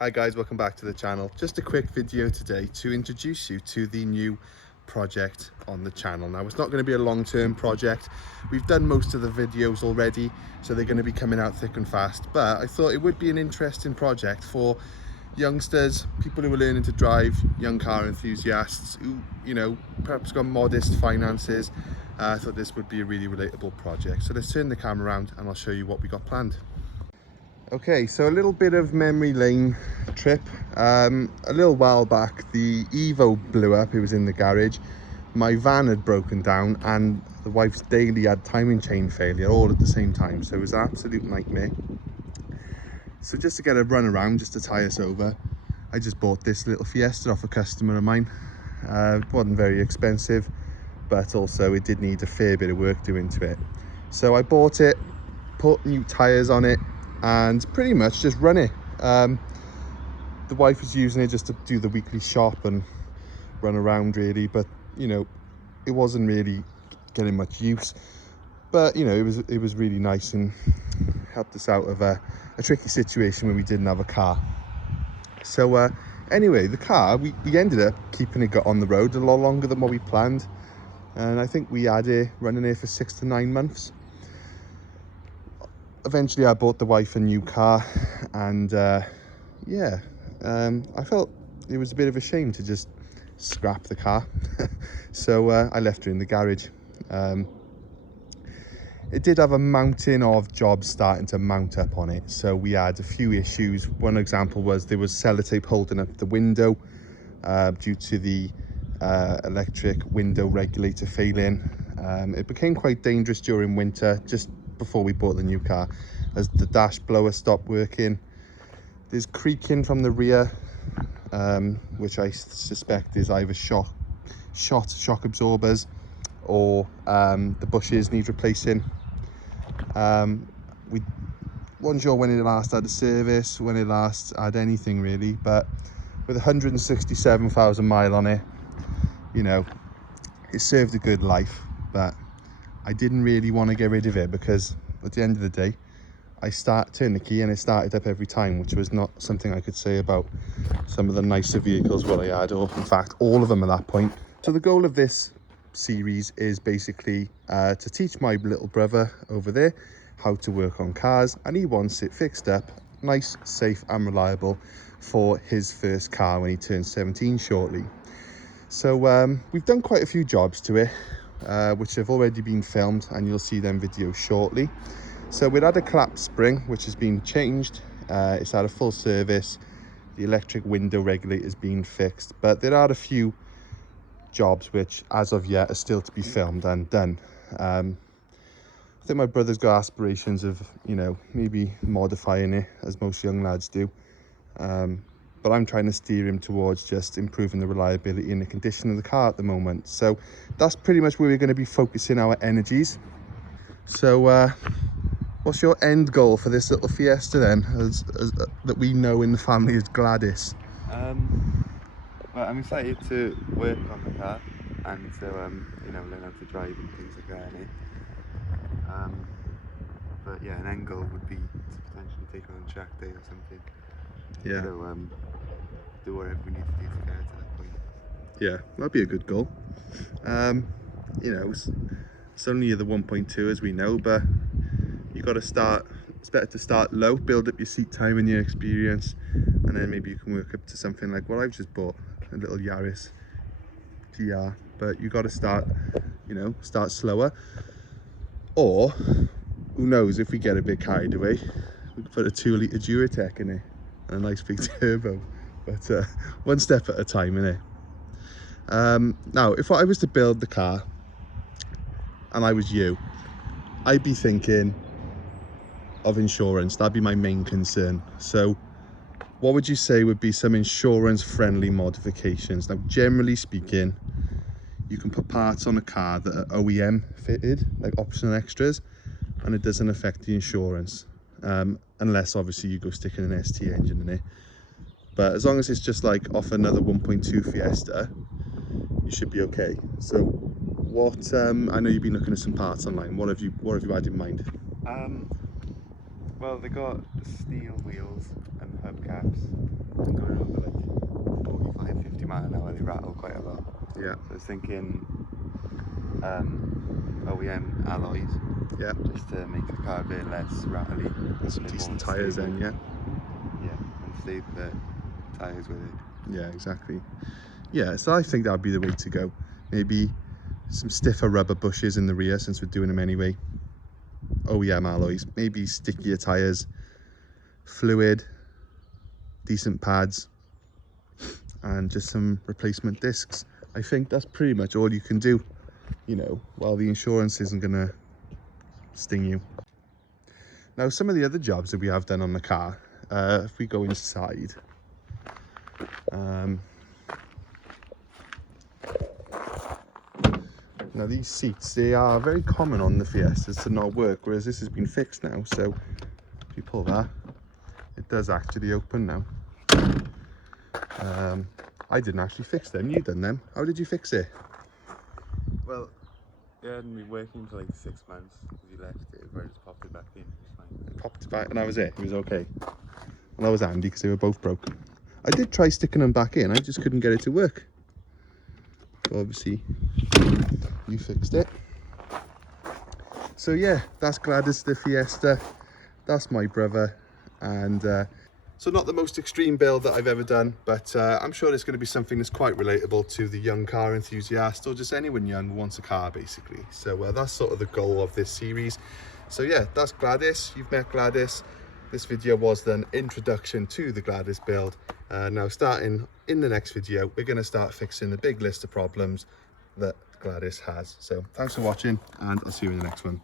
Hi guys, welcome back to the channel. Just a quick video today to introduce you to the new project on the channel. Now, it's not going to be a long-term project. We've done most of the videos already, so they're going to be coming out thick and fast, but I thought it would be an interesting project for youngsters, people who are learning to drive, young car enthusiasts who, perhaps got modest finances. I thought this would be a really relatable project. So let's turn the camera around and I'll show you what we got planned. Okay, so a little bit of memory lane trip. A little while back, the Evo blew up. It was in the garage. My van had broken down and the wife's daily had timing chain failure all at the same time. So it was an absolute nightmare. So just to get a run around, just to tie us over, I just bought this little Fiesta off a customer of mine. It wasn't very expensive, but also it did need a fair bit of work doing to it. So I bought it, put new tyres on it, and pretty much just run it. The wife was using it just to do the weekly shop and run around really, but it wasn't really getting much use, but it was really nice and helped us out of a tricky situation when we didn't have a car. So anyway, the car, we ended up keeping it on the road a lot longer than what we planned, and I think we had it running here for 6 to 9 months. Eventually I bought the wife a new car, and I felt it was a bit of a shame to just scrap the car. So I left her in the garage. It did have a mountain of jobs starting to mount up on it, so we had a few issues. One example was there was sellotape holding up the window due to the electric window regulator failing. It became quite dangerous during winter, just before we bought the new car, as the dash blower stopped working. There's creaking from the rear, which I suspect is either shock absorbers, or the bushes need replacing. We wasn't sure when it last had a service, when it last had anything really, but with 167,000 mile on it, it served a good life. But I didn't really want to get rid of it, because at the end of the day, I turned the key and it started up every time, which was not something I could say about some of the nicer vehicles what I had, or in fact all of them at that point. So the goal of this series is basically to teach my little brother over there how to work on cars, and he wants it fixed up nice, safe and reliable for his first car when he turns 17 shortly. So we've done quite a few jobs to it, which have already been filmed, and you'll see them videos shortly. So we'd had a collapsed spring, which has been changed. It's had a full service. The electric window regulator's been fixed, but there are a few jobs which as of yet are still to be filmed and done. I think my brother's got aspirations of maybe modifying it, as most young lads do, but I'm trying to steer him towards just improving the reliability and the condition of the car at the moment. So that's pretty much where we're going to be focusing our energies. So what's your end goal for this little Fiesta then, as that we know in the family as Gladys? Well, I'm excited to work on the car and to learn how to drive and things like that in it. But yeah, an end goal would be to potentially take on a track day or something. Yeah. So do whatever we need to do to get to that point. Yeah, that'd be a good goal. It's only the 1.2 as we know, but you got to start. It's better to start low, build up your seat time and your experience, and then maybe you can work up to something like what I've just bought, a little Yaris GR. But you got to start slower. Or who knows, if we get a bit carried away, we could put a 2-litre Duratec in it and a nice big turbo. But one step at a time, innit? Now, if I was to build the car and I was you, I'd be thinking of insurance. That'd be my main concern. So what would you say would be some insurance friendly modifications? Now, generally speaking, you can put parts on a car that are OEM fitted, like optional extras, and it doesn't affect the insurance, unless obviously you go sticking an ST engine in it. But as long as it's just like off another 1.2 Fiesta, you should be okay. So what, I know you've been looking at some parts online. What have you had in mind? Well, they got steel wheels and hubcaps. rattle quite a lot. Yeah. So I was thinking OEM alloys, Yeah. just to make the car a bit less rattly. And some a bit decent more tyres stable. then, yeah. Yeah, and save the tyres with it. Yeah, exactly. Yeah, so I think that'd be the way to go. Maybe some stiffer rubber bushes in the rear, since we're doing them anyway. OEM alloys, maybe stickier tyres, fluid, decent pads, and just some replacement discs. I think that's pretty much all you can do, you know, while the insurance isn't gonna sting you. Now, some of the other jobs that we have done on the car, if we go inside, now these seats, they are very common on the Fiestas to not work, whereas this has been fixed now. So if you pull that, it does actually open now. I didn't actually fix them, you done them. How did you fix it? Well, it hadn't been working for like 6 months because you left it, but I just popped it back in. It was fine. I popped it back and that was it. It was okay. Well, that was handy because they were both broken. I did try sticking them back in, I just couldn't get it to work. So obviously you fixed it. So yeah, that's Gladys the Fiesta. That's my brother. And so not the most extreme build that I've ever done, but I'm sure it's going to be something that's quite relatable to the young car enthusiast, or just anyone young who wants a car basically. So that's sort of the goal of this series. So yeah, that's Gladys. You've met Gladys. This video was an introduction to the Gladys build. Now starting in the next video, we're going to start fixing the big list of problems that Gladys has. So thanks for watching, and I'll see you in the next one.